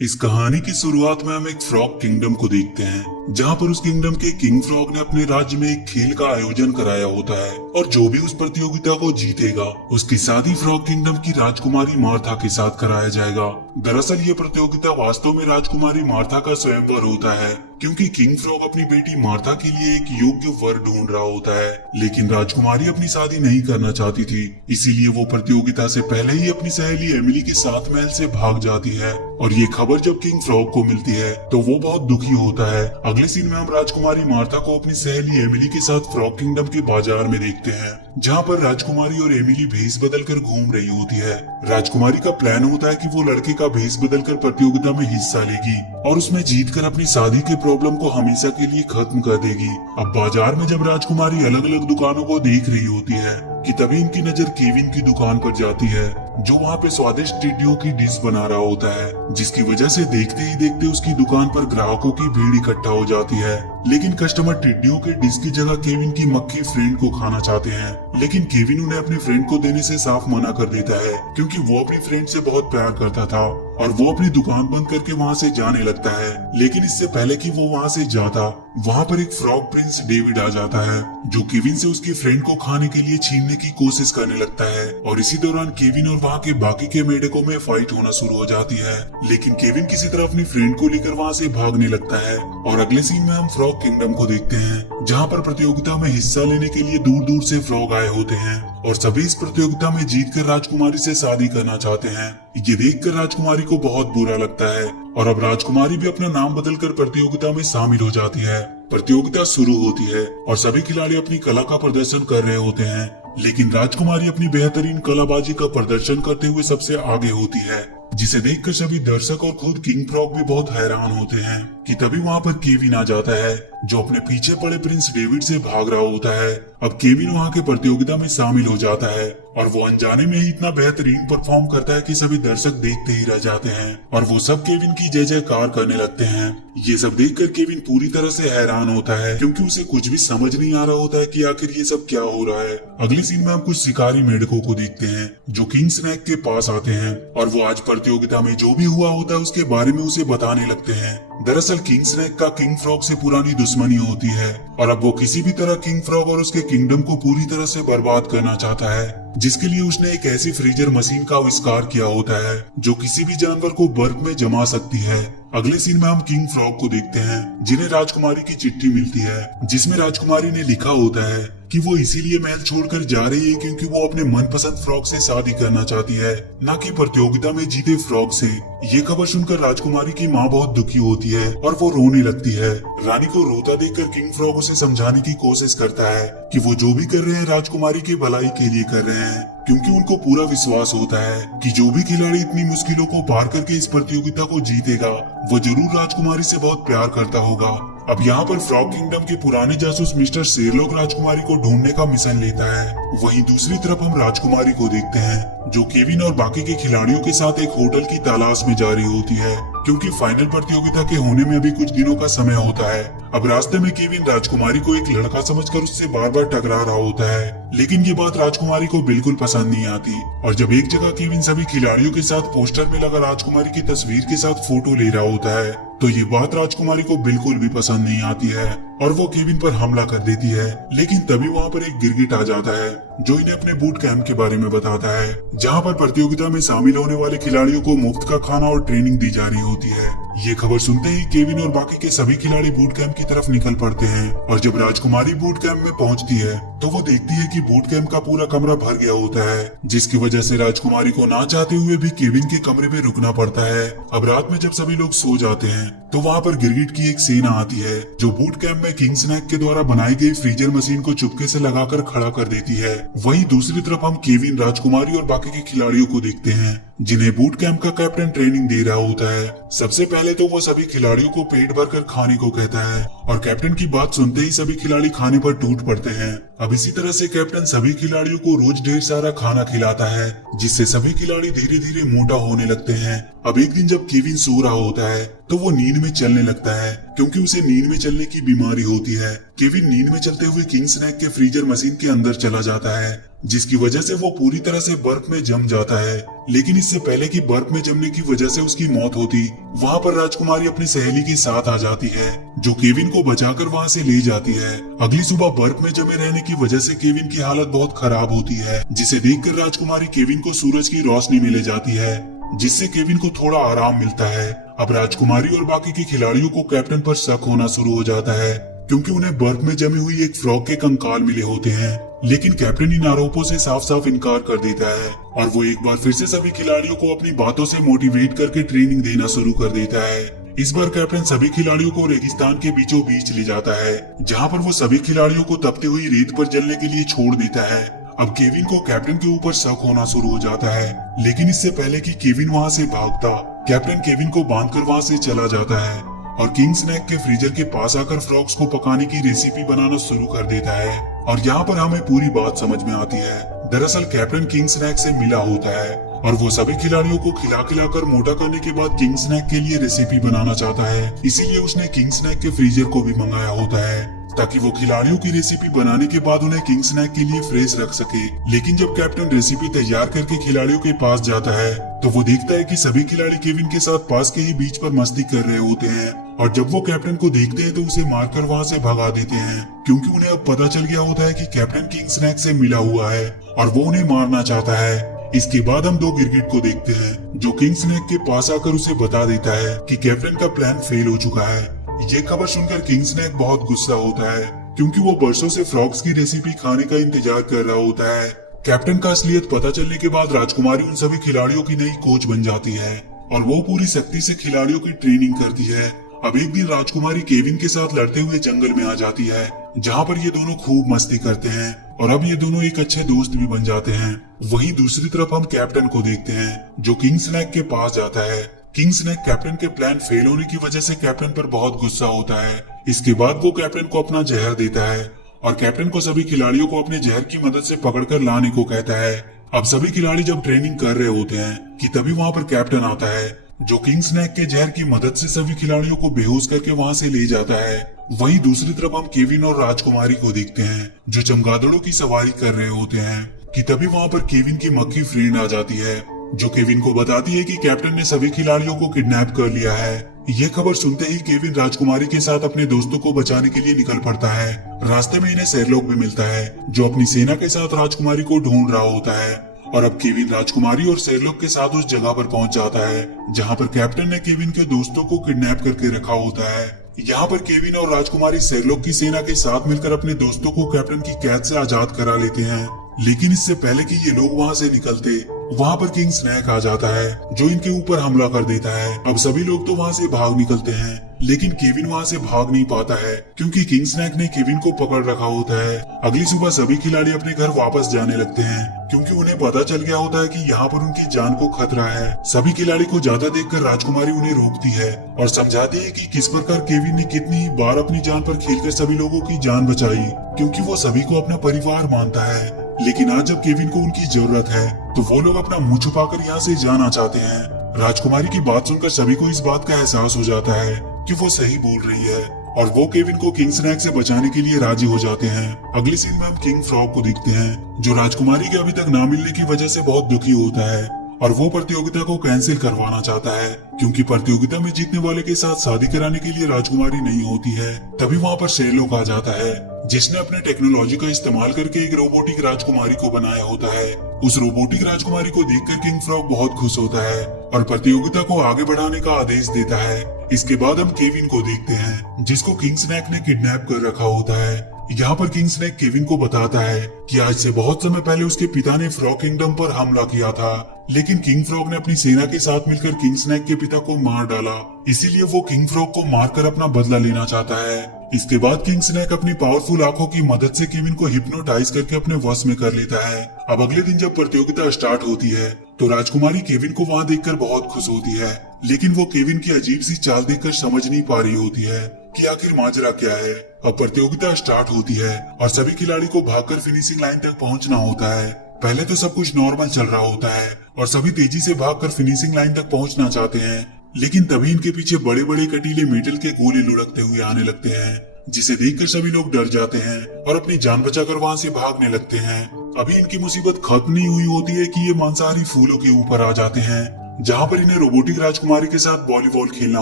इस कहानी की शुरुआत में हम एक फ्रॉग किंगडम को देखते हैं, जहाँ पर उस किंगडम के किंग फ्रॉग ने अपने राज्य में एक खेल का आयोजन कराया होता है और जो भी उस प्रतियोगिता को जीतेगा उसकी शादी फ्रॉग किंगडम की राजकुमारी मार्था के साथ कराया जाएगा। दरअसल ये प्रतियोगिता वास्तव में राजकुमारी मार्था का स्वयंवर होता है, क्योंकि किंग फ्रॉग अपनी बेटी मार्था के लिए एक योग्य वर ढूंढ रहा होता है, लेकिन राजकुमारी अपनी शादी नहीं करना चाहती थी। इसीलिए वो प्रतियोगिता से पहले ही अपनी सहेली एमिली के साथ महल से भाग जाती है और ये खबर जब किंग फ्रॉग को मिलती है तो वो बहुत दुखी होता है। अगले सीन में हम राजकुमारी मार्था को अपनी सहेली एमिली के साथ फ्रॉग किंगडम के बाजार में देखते हैं, जहाँ पर राजकुमारी और एमिली भेष बदल कर घूम रही होती है। राजकुमारी का प्लान होता है कि वो लड़के का भेष बदल कर प्रतियोगिता में हिस्सा लेगी और उसमें जीतकर अपनी शादी के प्रॉब्लम को हमेशा के लिए खत्म कर देगी। अब बाजार में जब राजकुमारी अलग अलग दुकानों को देख रही होती है कि तभी इनकी नजर केविन की दुकान पर जाती है, जो वहाँ पे स्वादिष्ट टिड्डियों की डिश बना रहा होता है, जिसकी वजह से देखते ही देखते उसकी दुकान पर ग्राहकों की भीड़ इकट्ठा हो जाती है। लेकिन कस्टमर टिड्डियों के डिश की जगह केविन की मक्खी फ्रेंड को खाना चाहते हैं, लेकिन केविन उन्हें अपने फ्रेंड को देने से साफ मना कर देता है, क्योंकि वो अपनी फ्रेंड से बहुत प्यार करता था और वो अपनी दुकान बंद करके वहाँ से जाने लगता है। लेकिन इससे पहले कि वो वहाँ से जाता, वहाँ पर एक फ्रॉग प्रिंस डेविड आ जाता है, जो केविन से उसकी फ्रेंड को खाने के लिए छीनने की कोशिश करने लगता है और इसी दौरान केविन और वहाँ के बाकी के मेढकों में फाइट होना शुरू हो जाती है। लेकिन केविन किसी तरह अपनी फ्रेंड को लेकर वहाँ से भागने लगता है और अगले सीन में हम फ्रॉग किंगडम को देखते हैं, जहाँ पर प्रतियोगिता में हिस्सा लेने के लिए दूर दूर से फ्रॉग आए होते हैं और सभी इस प्रतियोगिता में जीतकर राजकुमारी से शादी करना चाहते हैं। ये देखकर राजकुमारी को बहुत बुरा लगता है और अब राजकुमारी भी अपना नाम बदलकर प्रतियोगिता में शामिल हो जाती है। प्रतियोगिता शुरू होती है और सभी खिलाड़ी अपनी कला का प्रदर्शन कर रहे होते हैं, लेकिन राजकुमारी अपनी बेहतरीन कलाबाजी का प्रदर्शन करते हुए सबसे आगे होती है, जिसे देखकर सभी दर्शक और खुद किंग फ्रॉग भी बहुत हैरान होते हैं कि तभी वहाँ पर केविन आ जाता है, जो अपने पीछे पड़े प्रिंस डेविड से भाग रहा होता है। अब केविन वहाँ के प्रतियोगिता में शामिल हो जाता है और वो अनजाने में ही इतना बेहतरीन परफॉर्म करता है कि सभी दर्शक देखते ही रह जाते हैं और वो सब केविन की जय जयकार करने लगते हैं। ये सब देखकर केविन पूरी तरह से हैरान होता है, क्योंकि उसे कुछ भी समझ नहीं आ रहा होता है कि आखिर ये सब क्या हो रहा है। अगली सीन में हम कुछ शिकारी मेढकों को देखते हैं, जो किंग स्नैक के पास आते हैं और वो आज प्रतियोगिता में जो भी हुआ होता है उसके बारे में उसे बताने लगते हैं। दरअसल किंग स्नैक का किंग फ्रॉग से पुरानी दुश्मनी होती है और अब वो किसी भी तरह किंग फ्रॉग और उसके किंगडम को पूरी तरह से बर्बाद करना चाहता है, जिसके लिए उसने एक ऐसी फ्रीजर मशीन का आविष्कार किया होता है जो किसी भी जानवर को बर्फ में जमा सकती है। अगले सीन में हम किंग फ्रॉग को देखते हैं, जिन्हें राजकुमारी की चिट्ठी मिलती है, जिसमें राजकुमारी ने लिखा होता है कि वो इसीलिए महल छोड़कर जा रही है क्योंकि वो अपने मनपसंद फ्रॉग से शादी करना चाहती है, न कि प्रतियोगिता में जीते फ्रॉग से। ये खबर सुनकर राजकुमारी की माँ बहुत दुखी होती है और वो रोने लगती है। रानी को रोता देखकर किंग फ्रॉग उसे समझाने की कोशिश करता है कि वो जो भी कर रहे हैं राजकुमारी की भलाई के लिए कर रहे हैं, क्योंकि उनको पूरा विश्वास होता है कि जो भी खिलाड़ी इतनी मुश्किलों को पार करके इस प्रतियोगिता को जीतेगा वो जरूर राजकुमारी से बहुत प्यार करता होगा। अब यहाँ पर फ्रॉग किंगडम के पुराने जासूस मिस्टर शेरलॉक राजकुमारी को ढूंढने का मिशन लेता है। वहीं दूसरी तरफ हम राजकुमारी को देखते हैं, जो केविन और बाकी के खिलाड़ियों के साथ एक होटल की तलाश में जा रही होती है, क्योंकि फाइनल प्रतियोगिता के होने में अभी कुछ दिनों का समय होता है। अब रास्ते में केविन राजकुमारी को एक लड़का समझकर उससे बार बार टकरा रहा होता है, लेकिन ये बात राजकुमारी को बिल्कुल पसंद नहीं आती और जब एक जगह केविन सभी खिलाड़ियों के साथ पोस्टर में लगा राजकुमारी की तस्वीर के साथ फोटो ले रहा होता है, तो ये बात राजकुमारी को बिल्कुल भी पसंद नहीं आती है और वो केविन पर हमला कर देती है। लेकिन तभी वहाँ पर एक गिरगिट आ जाता है, जो इन्हें अपने बूट कैंप के बारे में बताता है, जहाँ पर प्रतियोगिता में शामिल होने वाले खिलाड़ियों को मुफ्त का खाना और ट्रेनिंग दी जा रही होती है। ये खबर सुनते ही केविन और बाकी के सभी खिलाड़ी बूट कैंप की तरफ निकल पड़ते हैं और जब राजकुमारी बूट कैंप में पहुंचती है तो वो देखती है कि बूट कैंप का पूरा कमरा भर गया होता है, जिसकी वजह से राजकुमारी को ना चाहते हुए भी केविन के कमरे में रुकना पड़ता है। अब रात में जब सभी लोग सो जाते हैं तो वहाँ पर गिरगिट की एक सेना आती है, जो बूट कैंप में किंग स्नैक के द्वारा बनाई गई फ्रीजर मशीन को चुपके से लगाकर खड़ा कर देती है। वहीं दूसरी तरफ हम केविन, राजकुमारी और बाकी के खिलाड़ियों को देखते हैं, जिन्हें बूट कैंप का कैप्टन ट्रेनिंग दे रहा होता है। सबसे पहले तो वो सभी खिलाड़ियों को पेट भरकर खाने को कहता है और कैप्टन की बात सुनते ही सभी खिलाड़ी खाने पर टूट पड़ते हैं। अब इसी तरह से कैप्टन सभी खिलाड़ियों को रोज ढेर सारा खाना खिलाता है, जिससे सभी खिलाड़ी धीरे धीरे मोटा होने लगते हैं। अब एक दिन जब केविन सो रहा होता है तो वो नींद में चलने लगता है, क्योंकि उसे नींद में चलने की बीमारी होती है। केविन नींद में चलते हुए किंग स्नैक के फ्रीजर मशीन के अंदर चला जाता है, जिसकी वजह से वो पूरी तरह से बर्फ में जम जाता है। लेकिन इससे पहले कि बर्फ में जमने की वजह से उसकी मौत होती, वहाँ पर राजकुमारी अपनी सहेली के साथ आ जाती है, जो केविन को बचाकर वहाँ से ले जाती है। अगली सुबह बर्फ में जमे रहने की वजह से केविन की हालत बहुत खराब होती है, जिसे देखकर राजकुमारी केविन को सूरज की रोशनी में ले जाती है, जिससे केविन को थोड़ा आराम मिलता है। अब राजकुमारी और बाकी के खिलाड़ियों को कैप्टन पर शक होना शुरू हो जाता है, क्योंकि उन्हें बर्फ में जमी हुई एक फ्रॉग के कंकाल मिले होते हैं। लेकिन कैप्टन इन आरोपों से साफ साफ इनकार कर देता है और वो एक बार फिर से सभी खिलाड़ियों को अपनी बातों से मोटिवेट करके ट्रेनिंग देना शुरू कर देता है। इस बार कैप्टन सभी खिलाड़ियों को रेगिस्तान के बीचों बीच ले जाता है, जहाँ पर वो सभी खिलाड़ियों को तपती हुई रेत पर जलने के लिए छोड़ देता है। अब केविन को कैप्टन के ऊपर शक होना शुरू हो जाता है, लेकिन इससे पहले कि केविन वहाँ से भागता, कैप्टन केविन को बांधकर वहाँ से चला जाता है और किंग स्नैक के फ्रीजर के पास आकर फ्रॉग्स को पकाने की रेसिपी बनाना शुरू कर देता है। और यहाँ पर हमें पूरी बात समझ में आती है। दरअसल कैप्टन किंग स्नैक से मिला होता है और वो सभी खिलाड़ियों को खिला खिलाकर मोटा करने के बाद किंग स्नैक के लिए रेसिपी बनाना चाहता है। इसीलिए उसने किंग स्नैक के फ्रीजर को भी मंगाया होता है, ताकि वो खिलाड़ियों की रेसिपी बनाने के बाद उन्हें किंग स्नैक के लिए फ्रेश रख सके। लेकिन जब कैप्टन रेसिपी तैयार करके खिलाड़ियों के पास जाता है, तो वो देखता है कि सभी खिलाड़ी केविन के साथ पास के ही बीच पर मस्ती कर रहे होते हैं, और जब वो कैप्टन को देखते हैं तो उसे मारकर वहाँ से भगा देते हैं, क्योंकि उन्हें अब पता चल गया होता है कि कैप्टन किंग स्नैक से मिला हुआ है और वो उन्हें मारना चाहता है। इसके बाद हम दो गिरगिट को देखते हैं, जो किंग स्नैक के पास आकर उसे बता देता है कि कैप्टन का प्लान फेल हो चुका है। ये खबर सुनकर किंग स्नैक बहुत गुस्सा होता है, क्योंकि वो बरसों से फ्रॉग्स की रेसिपी खाने का इंतजार कर रहा होता है। कैप्टन का असलियत पता चलने के बाद राजकुमारी उन सभी खिलाड़ियों की नई कोच बन जाती है और वो पूरी सख्ती से खिलाड़ियों की ट्रेनिंग करती है। अब एक दिन राजकुमारी केविन के साथ लड़ते हुए जंगल में आ जाती है, जहाँ पर ये दोनों खूब मस्ती करते हैं और अब ये दोनों एक अच्छे दोस्त भी बन जाते हैं। वहीं दूसरी तरफ हम कैप्टन को देखते हैं, जो किंग स्नैक के पास जाता है। किंग स्नैक कैप्टन के प्लान फेल होने की वजह से कैप्टन पर बहुत गुस्सा होता है। इसके बाद वो कैप्टन को अपना जहर देता है और कैप्टन को सभी खिलाड़ियों को अपने जहर की मदद से पकड़कर लाने को कहता है। अब सभी खिलाड़ी जब ट्रेनिंग कर रहे होते हैं कि तभी वहाँ पर कैप्टन आता है, जो किंग स्नैक के जहर की मदद से सभी खिलाड़ियों को बेहोश करके वहाँ से ले जाता है। वहीं दूसरी तरफ हम केविन और राजकुमारी को देखते हैं, जो चमगादड़ों की सवारी कर रहे होते हैं कि तभी वहाँ पर केविन की मक्खी फ्रेंड आ जाती है, जो केविन को बताती है कि कैप्टन ने सभी खिलाड़ियों को किडनैप कर लिया है। ये खबर सुनते ही केविन राजकुमारी के साथ अपने दोस्तों को बचाने के लिए निकल पड़ता है। रास्ते में इन्हें शेरलॉक भी मिलता है, जो अपनी सेना के साथ राजकुमारी को ढूंढ रहा होता है। और अब केविन राजकुमारी और शेरलॉक के साथ उस जगह पर पहुंच जाता है, जहां पर कैप्टन ने केविन के दोस्तों को किडनैप करके रखा होता है। यहाँ पर केविन और राजकुमारी शेरलॉक की सेना के साथ मिलकर अपने दोस्तों को कैप्टन की कैद से आजाद करा लेते हैं। लेकिन इससे पहले कि ये लोग वहाँ से निकलते, वहाँ पर किंग स्नैक आ जाता है, जो इनके ऊपर हमला कर देता है। अब सभी लोग तो वहाँ से भाग निकलते हैं, लेकिन केविन वहाँ से भाग नहीं पाता है, क्योंकि किंग स्नैक ने केविन को पकड़ रखा होता है। अगली सुबह सभी खिलाड़ी अपने घर वापस जाने लगते हैं, क्योंकि उन्हें पता चल गया होता है कि यहाँ पर उनकी जान को खतरा है। सभी खिलाड़ी को ज्यादा देखकर राजकुमारी उन्हें रोकती है और समझाती है कि किस प्रकार केविन ने कितनी बार अपनी जान पर खेलकर सभी लोगों की जान बचाई, क्योंकि वो सभी को अपना परिवार मानता है। लेकिन आज जब केविन को उनकी जरूरत है, तो वो लोग अपना मुंह छुपाकर यहाँ से जाना चाहते हैं। राजकुमारी की बात सुनकर सभी को इस बात का एहसास हो जाता है कि वो सही बोल रही है और वो केविन को किंग स्नैक से बचाने के लिए राजी हो जाते हैं। अगली सीन में हम किंग फ्रॉग को देखते हैं, जो राजकुमारी के अभी तक ना मिलने की वजह से बहुत दुखी होता है और वो प्रतियोगिता को कैंसिल करवाना चाहता है, क्योंकि प्रतियोगिता में जीतने वाले के साथ शादी कराने के लिए राजकुमारी नहीं होती है। तभी वहाँ पर शेरलॉक आ जाता है, जिसने अपने टेक्नोलॉजी का इस्तेमाल करके एक रोबोटिक राजकुमारी को बनाया होता है। उस रोबोटिक राजकुमारी को देखकर किंग फ्रॉग बहुत खुश होता है और प्रतियोगिता को आगे बढ़ाने का आदेश देता है। इसके बाद हम केविन को देखते हैं, जिसको किंग स्नैक ने किडनैप कर रखा होता है। यहाँ पर किंग स्नैक केविन को बताता है कि आज से बहुत समय पहले उसके पिता ने फ्रॉग किंगडम पर हमला किया था, लेकिन किंग फ्रॉग ने अपनी सेना के साथ मिलकर किंग स्नैक के पिता को मार डाला। इसीलिए वो किंग फ्रॉग को मारकर अपना बदला लेना चाहता है। इसके बाद किंग स्नैक अपनी पावरफुल आंखों की मदद से केविन को हिप्नोटाइज करके अपने वश में कर लेता है। अब अगले दिन जब प्रतियोगिता स्टार्ट होती है, तो राजकुमारी केविन को वहाँ देखकर बहुत खुश होती है, लेकिन वो केविन की अजीब सी चाल देखकर समझ नहीं पा रही होती है कि आखिर माजरा क्या है। अब प्रतियोगिता स्टार्ट होती है और सभी खिलाड़ी को भागकर फिनिशिंग लाइन तक पहुंचना होता है। पहले तो सब कुछ नॉर्मल चल रहा होता है और सभी तेजी से भागकर फिनिशिंग लाइन तक पहुंचना चाहते हैं, लेकिन तभी इनके पीछे बड़े बड़े कटीले मेटल के गोले लुढ़कते हुए आने लगते हैं, जिसे देखकर सभी लोग डर जाते हैं और अपनी जान बचाकर वहां से भागने लगते हैं। अभी इनकी मुसीबत खत्म नहीं हुई होती है कि ये मांसाहारी फूलों के ऊपर आ जाते हैं, जहाँ पर इन्हें रोबोटिक राजकुमारी के साथ वॉलीबॉल खेलना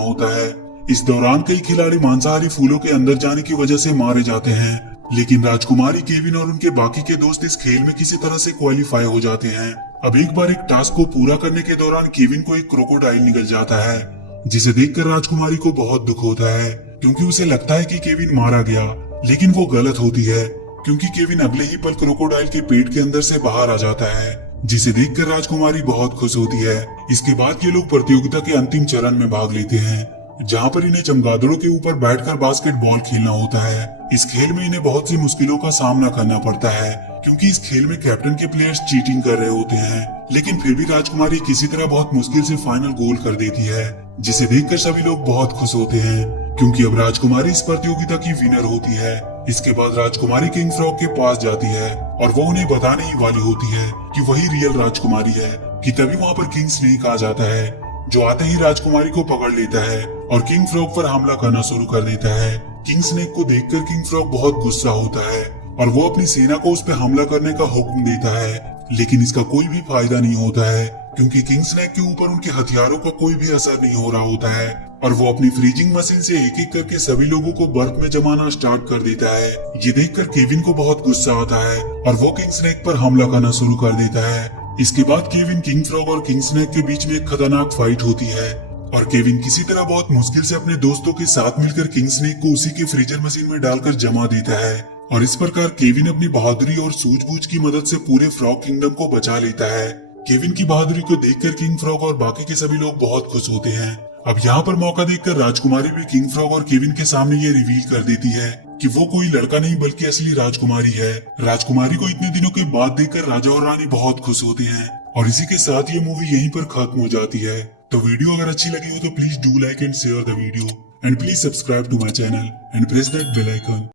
होता है। इस दौरान कई खिलाड़ी मांसाहारी फूलों के अंदर जाने की वजह से मारे जाते हैं, लेकिन राजकुमारी, केविन और उनके बाकी के दोस्त इस खेल में किसी तरह से क्वालिफाई हो जाते हैं। अब एक बार एक टास्क को पूरा करने के दौरान केविन को एक क्रोकोडाइल निकल जाता है, जिसे देखकर राजकुमारी को बहुत दुख होता है, क्योंकि उसे लगता है कि केविन मारा गया, लेकिन वो गलत होती है, क्योंकि केविन अगले ही पल क्रोकोडाइल के पेट के अंदर से बाहर आ जाता है, जिसे देखकर राजकुमारी बहुत खुश होती है। इसके बाद ये लोग प्रतियोगिता के अंतिम चरण में भाग लेते हैं, जहाँ पर इन्हें चमगादड़ों के ऊपर बैठकर बास्केटबॉल खेलना होता है। इस खेल में इन्हें बहुत सी मुश्किलों का सामना करना पड़ता है, क्योंकि इस खेल में कैप्टन के प्लेयर्स चीटिंग कर रहे होते हैं, लेकिन फिर भी राजकुमारी किसी तरह बहुत मुश्किल से फाइनल गोल कर देती है, जिसे देखकर सभी लोग बहुत खुश होते हैं, क्योंकि अब राजकुमारी इस प्रतियोगिता की विनर होती है। इसके बाद राजकुमारी किंग फ्रॉग के पास जाती है और वो उन्हें बताने ही वाली होती है कि वही रियल राजकुमारी है, कि तभी वहाँ पर किंग स्नेक आ जाता है, जो आते ही राजकुमारी को पकड़ लेता है और किंग फ्रॉग पर हमला करना शुरू कर देता है। किंग स्नेक को देखकर किंग फ्रॉग बहुत गुस्सा होता है और वो अपनी सेना को उस पर हमला करने का हुक्म देता है, लेकिन इसका कोई भी फायदा नहीं होता है, क्योंकि किंग स्नेक के ऊपर उनके हथियारों का कोई भी असर नहीं हो रहा होता है और वो अपनी फ्रीजिंग मशीन से एक एक करके सभी लोगों को बर्फ में जमाना स्टार्ट कर देता है। ये देखकर केविन को बहुत गुस्सा आता है और वो किंग स्नेक पर हमला करना शुरू कर देता है। इसके बाद केविन, किंग फ्रॉग और किंग स्नेक के बीच में एक खतरनाक फाइट होती है और केविन किसी तरह बहुत मुश्किल से अपने दोस्तों के साथ मिलकर किंग स्नेक को उसी के फ्रीजर मशीन में डालकर जमा देता है और इस प्रकार केविन अपनी बहादुरी और सूझबूझ की मदद से पूरे फ्रॉग किंगडम को बचा लेता है। केविन की बहादुरी को देखकर किंग फ्रॉग और बाकी के सभी लोग बहुत खुश होते हैं। अब यहाँ पर मौका देखकर राजकुमारी भी किंग फ्रॉग और केविन के सामने ये रिवील कर देती है कि वो कोई लड़का नहीं बल्कि असली राजकुमारी है। राजकुमारी को इतने दिनों के बाद देखकर राजा और रानी बहुत खुश होते हैं और इसी के साथ ये मूवी यहीं पर खत्म हो जाती है। तो वीडियो अगर अच्छी लगी हो तो please do like and share the video and please subscribe to my channel and press that bell icon.